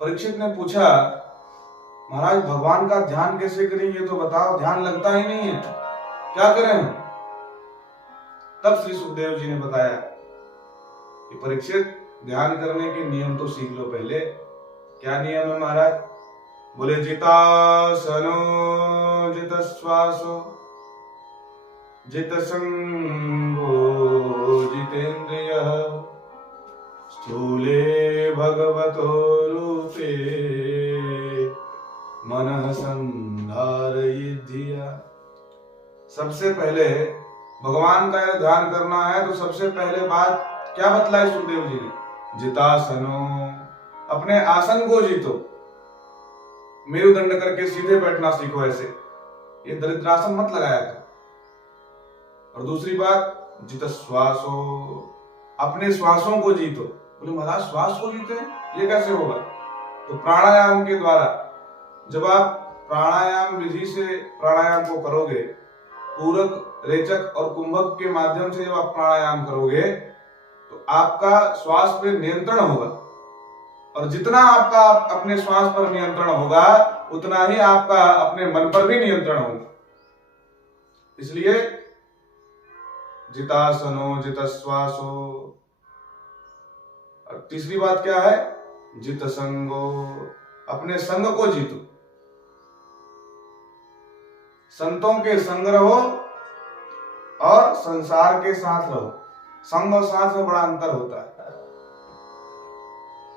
परीक्षित ने पूछा, महाराज भगवान का ध्यान कैसे करें ये तो बताओ, ध्यान लगता ही नहीं है, क्या करें? तब श्री सुखदेव जी ने बताया कि परीक्षित, ध्यान करने के नियम तो सीख लो पहले। क्या नियम है महाराज? बोले, जितासनो जित श्वासो जित संगो जितेन्द्रियः स्थूले भगवतो रूपे मनः संधारयिधिया। सबसे पहले भगवान का यदि ध्यान करना है तो सबसे पहले बात क्या बतलाई सुखदेव जी ने? जितासनो, अपने आसन को जीतो, मेरुदंड करके सीधे बैठना सीखो। ऐसे ये दरिद्रासन मत लगाया था। और दूसरी बात, जित श्वासो, अपने श्वासों को जीतो। बोले महाराज श्वास को जीते ये कैसे होगा? तो प्राणायाम के द्वारा, जब आप प्राणायाम विधि से प्राणायाम को करोगे, पूरक, रेचक और कुंभक के माध्यम से जब आप प्राणायाम करोगे तो आपका श्वास पर नियंत्रण होगा। और जितना आपका अपने श्वास पर नियंत्रण होगा उतना ही आपका अपने मन पर भी नियंत्रण होगा। इसलिए जितासनो जित श्वासो। और तीसरी बात क्या है? जित संगो, अपने संग को जीतो। संतों के संग रहो और संसार के साथ रहो। संग और साथ में बड़ा अंतर होता है।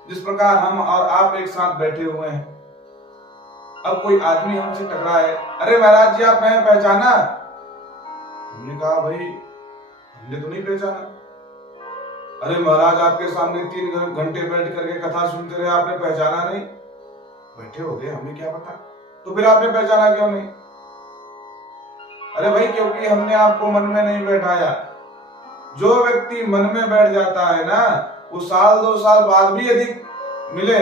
जिस प्रकार हम और आप एक साथ बैठे हुए हैं, अब कोई आदमी हमसे टकराए, अरे महाराज जी आप मैं पहचाना? हमने कहा भाई हमने तो नहीं पहचाना। अरे महाराज आपके सामने 3 घंटे बैठ करके कथा सुनते रहे, आपने पहचाना नहीं? बैठे हो गए, हमें क्या पता। तो फिर आपने पहचाना क्यों नहीं? अरे भाई क्योंकि हमने आपको मन में नहीं बैठाया। जो व्यक्ति मन में बैठ जाता है ना, वो 1-2 साल बाद भी यदि मिले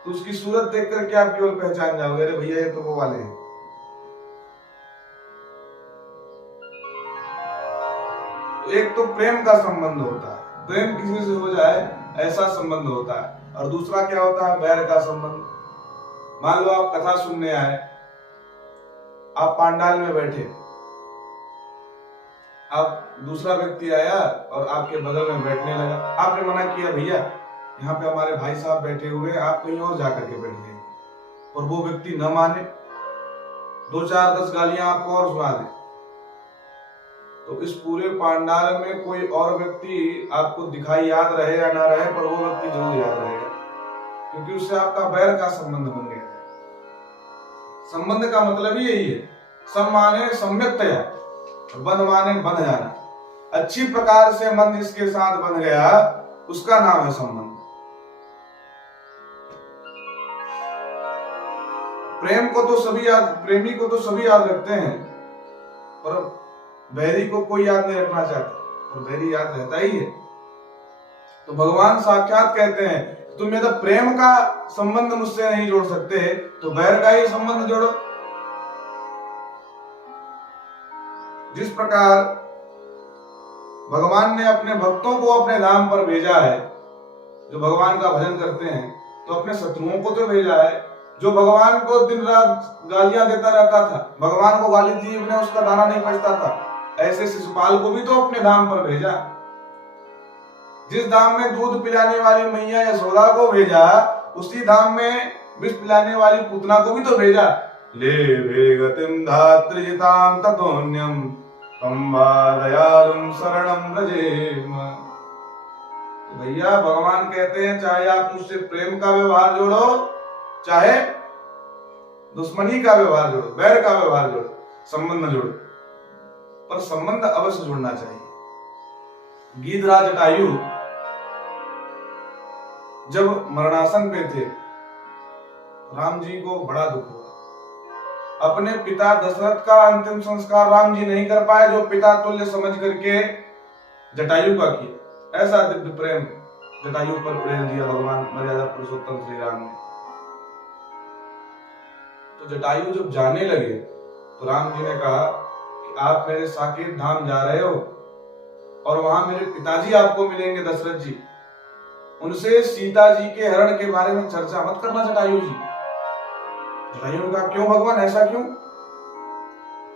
तो उसकी सूरत देख करके आप केवल पहचान जाओगे, अरे भैया ये तो वो वाले हैं। तो एक तो प्रेम का संबंध होता है, प्रेम किसी से हो जाए ऐसा संबंध होता है। और दूसरा क्या होता है? बैर का संबंध। मान लो आप कथा सुनने आए, आप पांडाल में बैठे, आप दूसरा व्यक्ति आया और आपके बगल में बैठने लगा। आपने मना किया, भैया यहाँ पे हमारे भाई साहब बैठे हुए, आप कहीं और जाकर के बैठ जाइए। और वो व्यक्ति न माने, 2-4-10 गालियां आपको और सुना दे, तो इस पूरे पांडाल में कोई और व्यक्ति आपको दिखाई याद रहे या ना रहे, पर वो व्यक्ति जरूर याद रहेगा, क्योंकि उससे आपका बैर का संबंध बन गया है। संबंध का मतलब ही यही है, सम माने सम्यक्तया, बंध माने बंध जाना। अच्छी प्रकार से मन जिसके साथ बन गया उसका नाम है संबंध। प्रेम को तो सभी याद, प्रेमी को तो सभी याद रखते हैं, पर बैरी को कोई याद नहीं रखना चाहता, और बैरी याद रहता ही है। तो भगवान साक्षात कहते हैं, तुम यदि प्रेम का संबंध मुझसे नहीं जोड़ सकते तो बैर का ही संबंध जोड़ो। जिस प्रकार भगवान ने अपने भक्तों को अपने धाम पर भेजा है, जो भगवान का भजन करते हैं, तो अपने शत्रुओं को तो भेजा है। जो भगवान को दिन रात गालियां देता रहता था, भगवान को गाली दी बिना उसका दाना नहीं पचता था, ऐसे शिशुपाल को भी तो अपने धाम पर भेजा। जिस धाम में दूध पिलाने वाली मैया यशोदा को भेजा, उसी धाम में विष पिलाने वाली पूतना को भी तो भेजा। ले वेगतिम धात्रिजिताम ततोन्यम तम्बा दयालुम शरणम व्रजेम। भैया भगवान कहते हैं, चाहे आप मुझसे प्रेम का व्यवहार जोड़ो, चाहे दुश्मनी का व्यवहार जोड़ो, बैर का व्यवहार जोड़ो, संबंध जोड़ो, पर संबंध अवश्य जुड़ना चाहिए। गीधराज जटायु जब मरणासन पे थे, राम जी को बड़ा दुख हुआ। अपने पिता दशरथ का अंतिम संस्कार राम जी नहीं कर पाए, जो पिता तुल्य समझ करके जटायु का किया। ऐसा दिव्य प्रेम जटायु पर उड़ेल दिया भगवान मर्यादा पुरुषोत्तम श्री राम ने। तो जटायु जब जाने लगे तो राम जी ने कहा कि आप मेरे साकेत धाम जा रहे हो और वहां मेरे पिताजी आपको मिलेंगे दशरथ जी, उनसे सीता जी के हरण के बारे में चर्चा मत करना जटायु जी। जटायु ने कहा क्यों भगवान, ऐसा क्यों?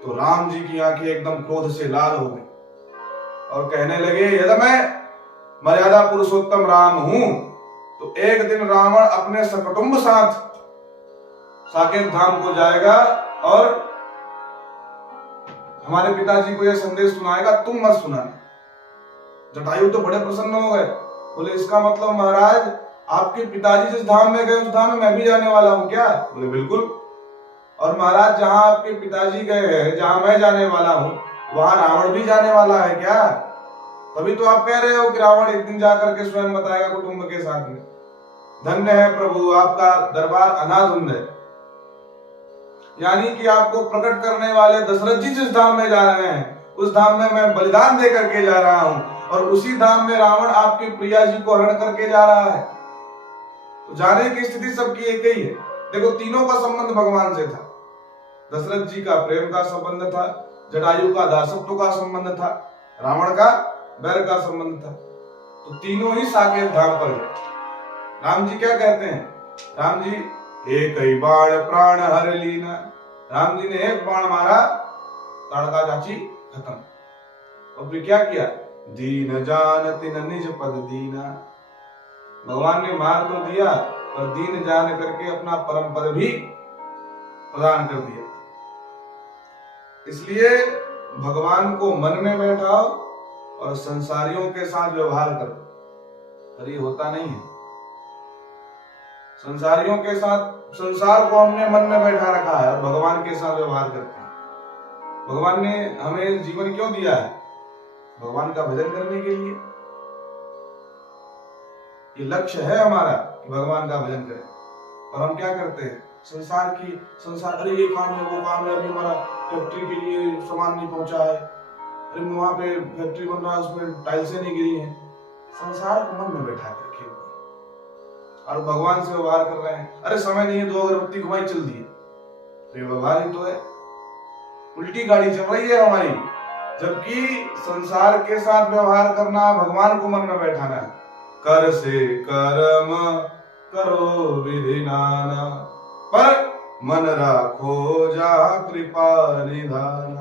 तो राम जी की आंखें एकदम क्रोध से लाल हो गई और कहने लगे यदि मैं मर्यादा पुरुषोत्तम राम हूं तो एक दिन रावण अपने सकुटुंब साथ साकेत धाम को जाएगा और हमारे पिताजी को यह संदेश सुनाएगा, तुम मत सुनाना। जटायु तो बड़े प्रसन्न हो गए, बोले इसका मतलब महाराज आपके पिताजी जिस धाम में गए उस धाम में मैं भी जाने वाला हूं क्या? बोले बिल्कुल। और महाराज जहां आपके पिताजी गए हैं, जहां मैं जाने वाला हूं, वहां रावण भी जाने वाला है क्या? तभी तो आप कह रहे हो कि रावण एक दिन जाकर के स्वयं बताएगा कुटुंब के साथ में। धन्य है प्रभु, आपका दरबार अनाधुंध है। यानी कि आपको प्रकट करने वाले दशरथ जी जिस धाम में जा रहे हैं उस धाम में मैं बलिदान दे करके जा रहा हूं, और उसी धाम में रावण आपके प्रिया जी को हरण करके जा रहा है। तो जाने की स्थिति सबकी एक ही है। देखो तीनों का संबंध भगवान से था। दशरथ जी का प्रेम का संबंध था, जटायु का दासत्व का संबंध था, रावण का बैर का संबंध था। तो तीनों ही साकेत धाम पर गए। राम जी क्या कहते हैं? राम जी एक ही बाण प्राण हर लीना। राम जी ने एक बाण मारा, ताड़का चाची खत्म। और फिर क्या किया? दीन जान तिन निज पद दीना। भगवान ने मार तो दिया पर दीन जान करके अपना परम पद भी प्रदान कर दिया। इसलिए भगवान को मन में बैठाओ और संसारियों के साथ व्यवहार करो, पर ये होता नहीं है। संसारियों के साथ, संसार को हमने मन में बैठा रखा है और भगवान के साथ व्यवहार करते हैं। भगवान ने हमें जीवन क्यों दिया है? भगवान का भजन करने के लिए। ये लक्ष्य है हमारा कि भगवान का भजन करें, और हम क्या करते हैं? संसार अरे ये काम है, वो काम है, अभी हमारा फैक्ट्री के लिए सामान नहीं पहुंचा है, अरे वहां पे फैक्ट्री बन रहा है उसमें टाइल्सें नहीं गिरी हैं। संसार को मन में बैठा कर रखे और भगवान से व्यवहार कर रहे हैं। अरे समय नहीं है, 2 अगरबत्ती घुमाई चल दी है, तो ये व्यवहार ही तो है। उल्टी गाड़ी चल रही है हमारी, जबकि संसार के साथ व्यवहार करना, भगवान को मन में बैठाना है। कर से कर्म करो विधि नाना, पर मन राखो जा कृपा निधाना।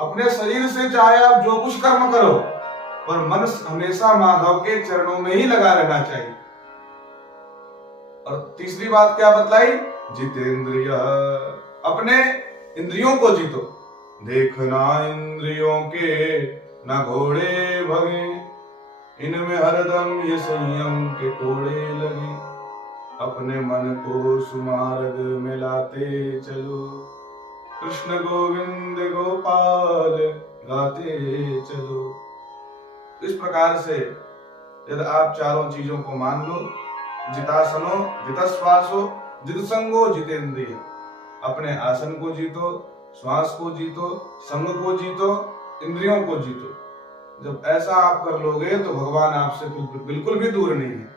अपने शरीर से चाहे आप जो कुछ कर्म करो, पर मन हमेशा माधव के चरणों में ही लगा रहना चाहिए। और तीसरी बात क्या बतलाई? जितेंद्रिय, अपने इंद्रियों को जीतो। देखना इंद्रियों के न घोड़े भगे, इनमें हरदम ये संयम के कोड़े लगे। अपने मन को सुमार्ग में लाते चलो, कृष्ण गोविंद गोपाल गाते चलो। इस प्रकार से यदि आप चारों चीजों को मान लो, जितासनो जितश्वासो जितसंगो जितेंद्रिय, अपने आसन को जीतो, श्वास को जीतो, संग को जीतो, इंद्रियों को जीतो। जब ऐसा आप कर लोगे तो भगवान आपसे बिल्कुल भी दूर नहीं है।